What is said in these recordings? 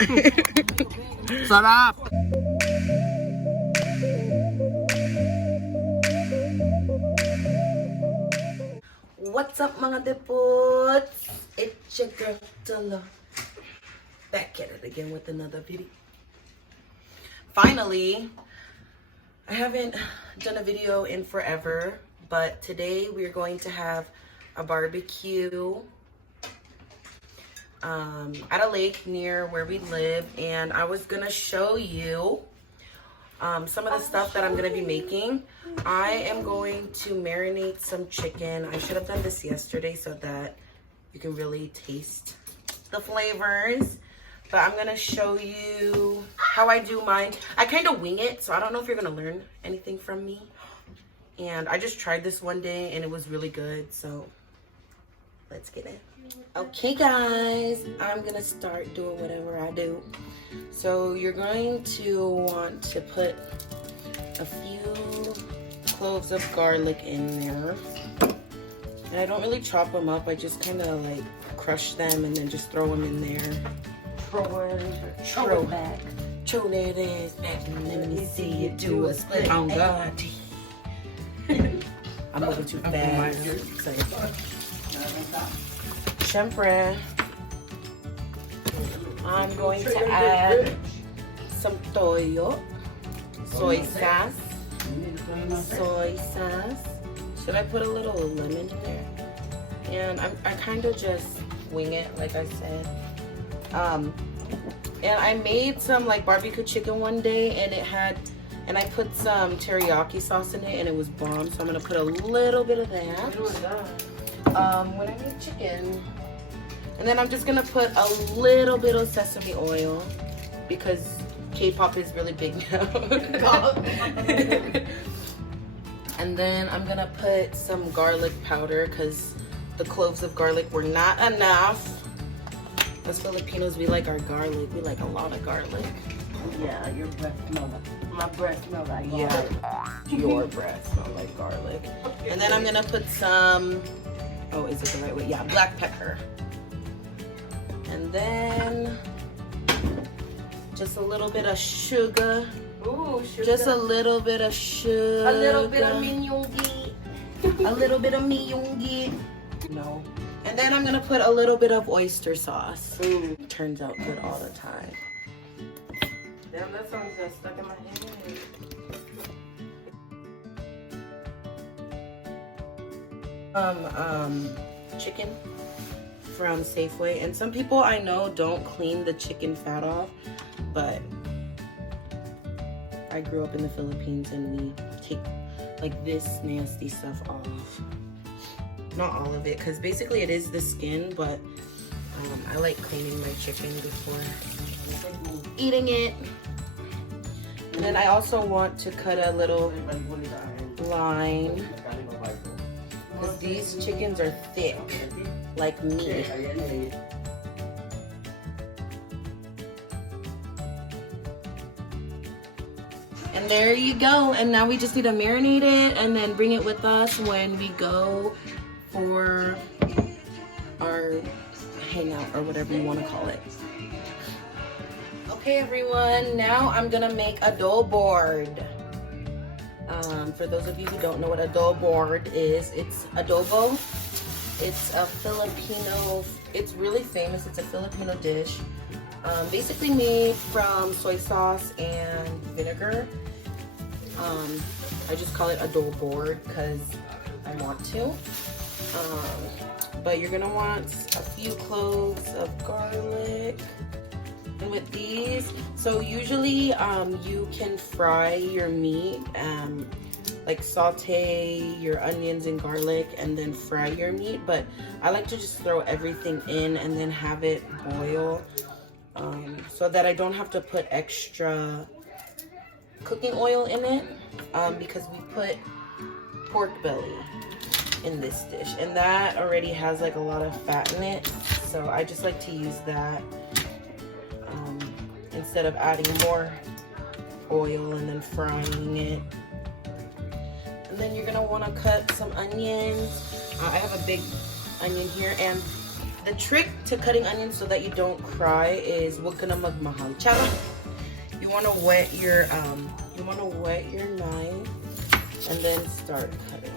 Sarap! What's up mga depots? It's your girl Della. Back at it again with another video. Finally, I haven't done a video in forever, but today we're going to have a barbecue at a lake near where we live, and I was gonna show you some of the stuff that I'm gonna be making. I am going to marinate some chicken. I should have done this yesterday so that you can really taste the flavors, but I'm gonna show you how I do mine. I kind of wing it, so I don't know if you're gonna learn anything from me. And I just tried this one day and it was really good, so let's get it. Okay guys, I'm gonna start doing whatever I do. So you're going to want to put a few cloves of garlic in there. And I don't really chop them up, I just kind of like crush them and then just throw them in there. Throw it back. Throw that ass back and let me see you do a split on God. I'm moving too fast. Syempre, I'm going to add some toyo, soy sauce. Should I put a little lemon in there? And I kind of just wing it, like I said. And I made some like barbecue chicken one day, and I put some teriyaki sauce in it, and it was bomb. So I'm gonna put a little bit of that. When I make chicken. And then I'm just gonna put a little bit of sesame oil because K-pop is really big now. And then I'm gonna put some garlic powder because the cloves of garlic were not enough. As Filipinos, we like our garlic. We like a lot of garlic. Yeah, your breath smells like, my breath smells like garlic. Yeah, your breath smells like garlic. And then I'm gonna put some, oh, is it the right way? Yeah, black pepper. And then just a little bit of sugar. Ooh, sugar. Just a little bit of sugar. A little bit of minyungi. A little bit of minyungi. No. And then I'm gonna put a little bit of oyster sauce. Ooh. Turns out good all the time. Damn, that song's just stuck in my head. Chicken from Safeway, and some people I know don't clean the chicken fat off, but I grew up in the Philippines and we take like this nasty stuff off. Not all of it, because basically it is the skin, but I like cleaning my chicken before eating it. And then I also want to cut a little line, because these chickens are thick, like me. And there you go. And now we just need to marinate it and then bring it with us when we go for our hangout or whatever you want to call it. Okay everyone, now I'm gonna make adobo. For those of you who don't know what adobo is, it's adobo. It's a Filipino, it's really famous, it's a Filipino dish. Basically made from soy sauce and vinegar. I just call it adobo because I want to. But you're gonna want a few cloves of garlic. And with these, so usually you can fry your meat, like saute your onions and garlic and then fry your meat, but I like to just throw everything in and then have it boil, so that I don't have to put extra cooking oil in it, because we put pork belly in this dish and that already has like a lot of fat in it, so I just like to use that instead of adding more oil and then frying it. And then you're gonna want to cut some onions. I have a big onion here, and The trick to cutting onions so that you don't cry is wag ka na magmahal. Charot. You want to wet your knife and then start cutting.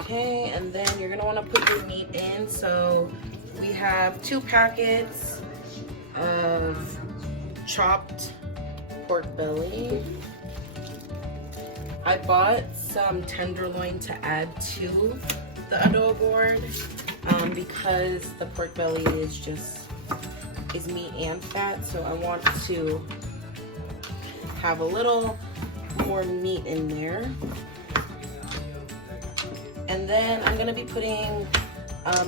Okay, and then you're gonna want to put your meat in. So we have 2 packets of chopped pork belly. I bought some tenderloin to add to the adobo board because the pork belly is meat and fat, so I want to have a little more meat in there. And then I'm gonna be putting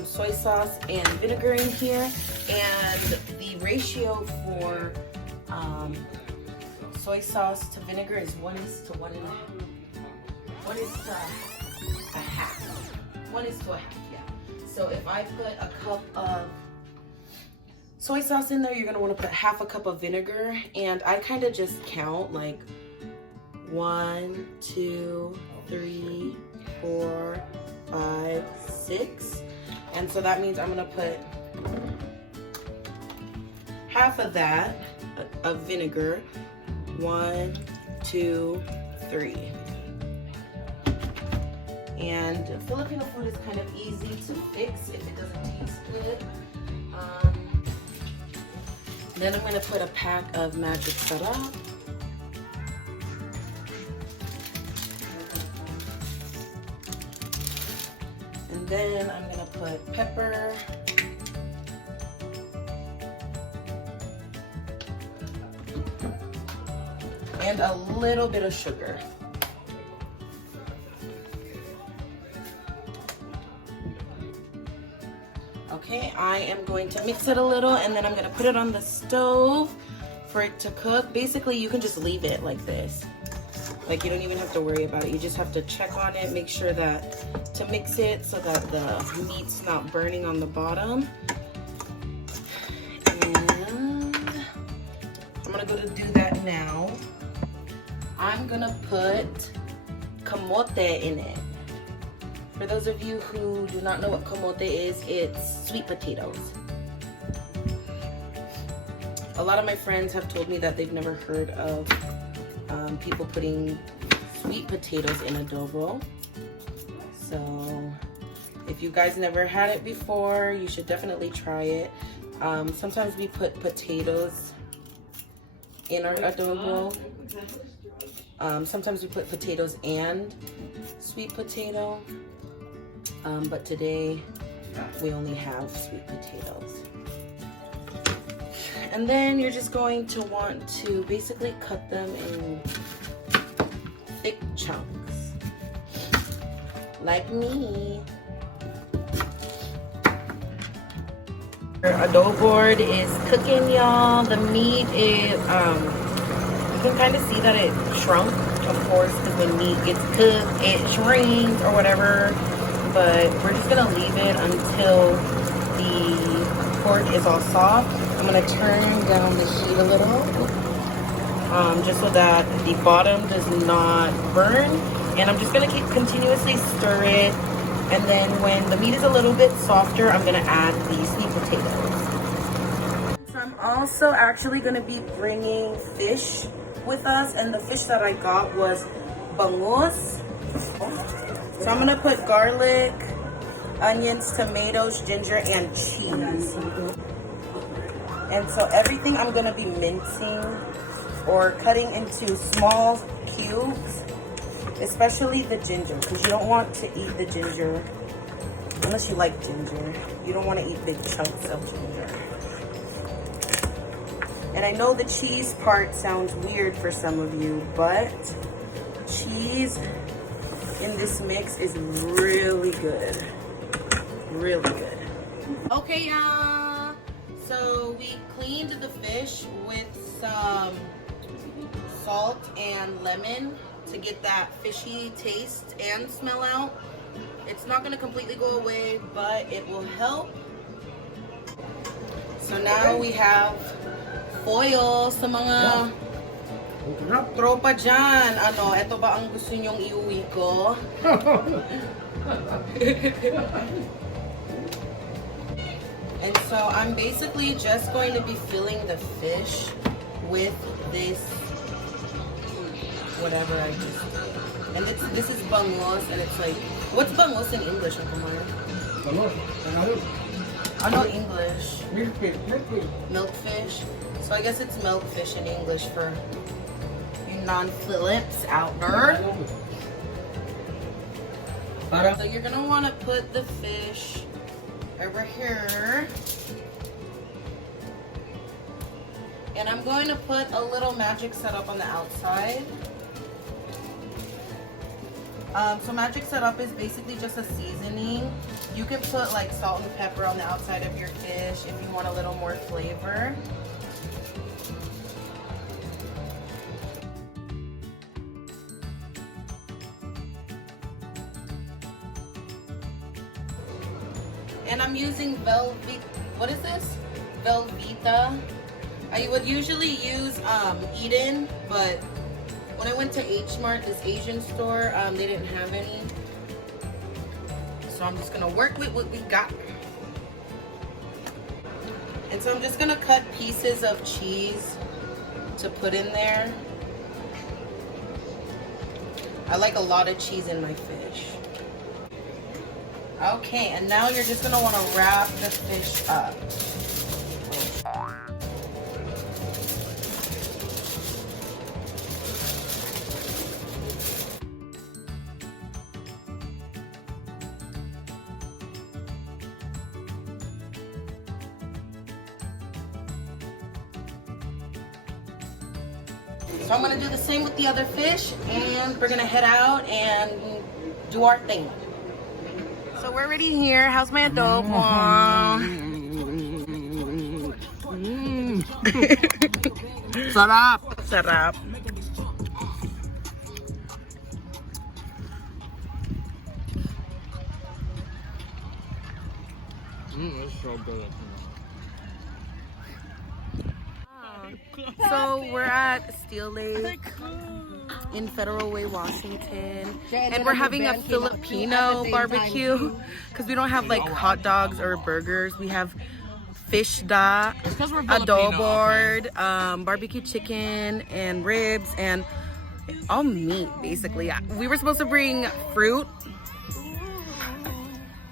soy sauce and vinegar in here, and the ratio for soy sauce to vinegar is 1:1.5. 1:1.5, yeah. So if I put a cup of soy sauce in there, you're gonna wanna put half a cup of vinegar, and I kind of just count like 1, 2, 3, 4, 5, 6. And so that means I'm gonna put half of that of vinegar. 1, 2, 3. And Filipino food is kind of easy to fix if it doesn't taste good. Then I'm gonna put a pack of magic sarap. And then I'm gonna put pepper. And a little bit of sugar. Okay, I am going to mix it a little, and then I'm gonna put it on the stove for it to cook. Basically, you can just leave it like this. Like, you don't even have to worry about it. You just have to check on it, make sure that to mix it so that the meat's not burning on the bottom. And I'm gonna go to do that now. I'm gonna put kamote in it. For those of you who do not know what kamote is, it's sweet potatoes. A lot of my friends have told me that they've never heard of people putting sweet potatoes in adobo. So if you guys never had it before, you should definitely try it. Sometimes we put potatoes in our adobo. Sometimes we put potatoes and sweet potato. But today we only have sweet potatoes. And then you're just going to want to basically cut them in thick chunks, like me. Our adobo board is cooking, y'all. The meat is, you can kind of see that it shrunk, of course, because when meat gets cooked, it shrinks or whatever. But we're just gonna leave it until the pork is all soft. I'm gonna turn down the heat a little, just so that the bottom does not burn. And I'm just gonna keep continuously stir it. And then when the meat is a little bit softer, I'm gonna add the sweet potatoes. So I'm also actually gonna be bringing fish with us, and the fish that I got was bangus. So I'm gonna put garlic, onions, tomatoes, ginger, and cheese. And so everything I'm gonna be mincing or cutting into small cubes, especially the ginger, because you don't want to eat the ginger, unless you like ginger. You don't want to eat big chunks of ginger. And I know the cheese part sounds weird for some of you, but cheese in this mix is really good. Really good. Okay, y'all. So we cleaned the fish with some salt and lemon to get that fishy taste and smell out. It's not gonna completely go away, but it will help. So now we have foil sa mga tropa dyan. Ano, eto ba ang gusto nyong iuwi ko? And so I'm basically just going to be filling the fish with this whatever I just did. And this is bangos, and it's like, what's bangos in English, Uncle Mario? Bangos. Ano English? Milkfish. Milkfish. So I guess it's milkfish in English for you non-Phillips out there. So you're gonna want to put the fish over here. And I'm going to put a little magic setup on the outside. So magic setup is basically just a seasoning. You can put like salt and pepper on the outside of your fish if you want a little more flavor. And I'm using what is this? Velveeta. I would usually use Eden, but when I went to H Mart, this Asian store, they didn't have any. So I'm just gonna work with what we got. And so I'm just gonna cut pieces of cheese to put in there. I like a lot of cheese in my fish. Okay, and now you're just gonna wanna wrap the fish up. So I'm gonna do the same with the other fish, and we're gonna head out and do our thing. So we're already here. How's my adobo? Sarap. Sarap. It's so good. So we're at Steel Lake in Federal Way, Washington, and we're having a Filipino barbecue because we don't have like hot dogs or burgers. We have fish da, adobo, barbecue chicken, and ribs, and all meat basically. We were supposed to bring fruit.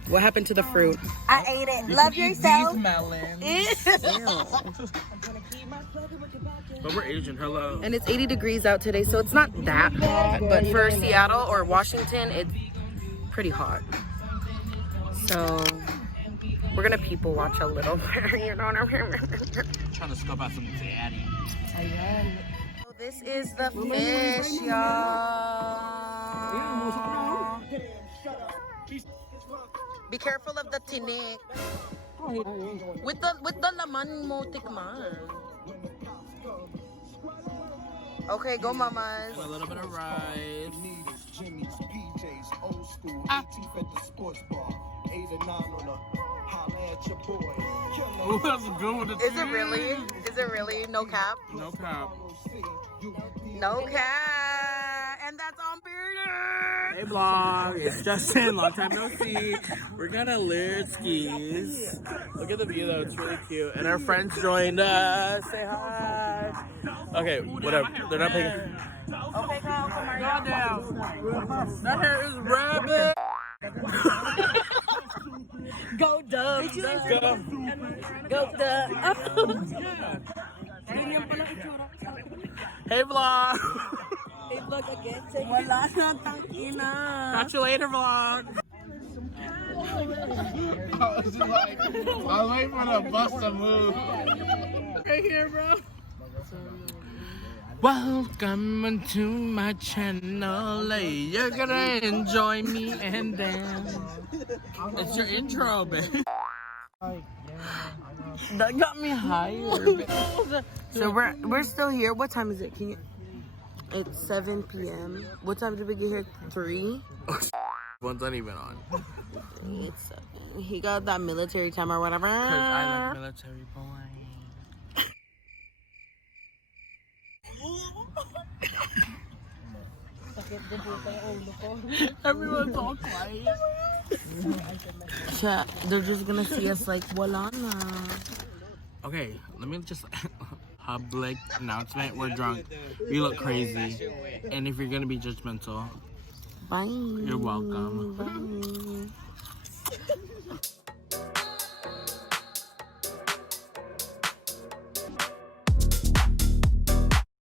What happened to the fruit? I ate it. Love yourself. But we're Asian, hello. And it's 80 degrees out today, so it's not that hot, but for Seattle or Washington, it's pretty hot. So we're gonna people watch a little bit, you know what I mean? Trying to scope out some daddy. So this is the fish, y'all. Be careful of the tinik. With the laman mo tikman. Okay, go mamas. A little bit of rice. Oh, that's good with the Is it really? Is it really? No cap? No cap. No cap. And that's on period. Hey vlog, it's Justin, long time no see. We're gonna layered skis. Look at the view though, it's really cute. And our friends joined us. Say hi. Okay, whatever. They're not paying. Okay, go down. That hair is rabbit. Go Dub. Go. Go Dub. Hey vlog. Hey, vlog again. Wala na, tangina. Catch you later vlog. I'm waiting for the bus to move. Right here, bro. Welcome to my channel. You're gonna enjoy me and dance. It's your intro, babe. That got me higher. So we're still here. What time is it? Can you? It's 7 p.m. What time did we get here? 3? One's not even on. It's 7. He got that military time or whatever. Because I like military boy. Everyone's all quiet. Chat, they're just gonna see us like, wala na. Okay, let me just public announcement. We're drunk. We look crazy. And if you're gonna be judgmental, Bye. you're welcome. Bye.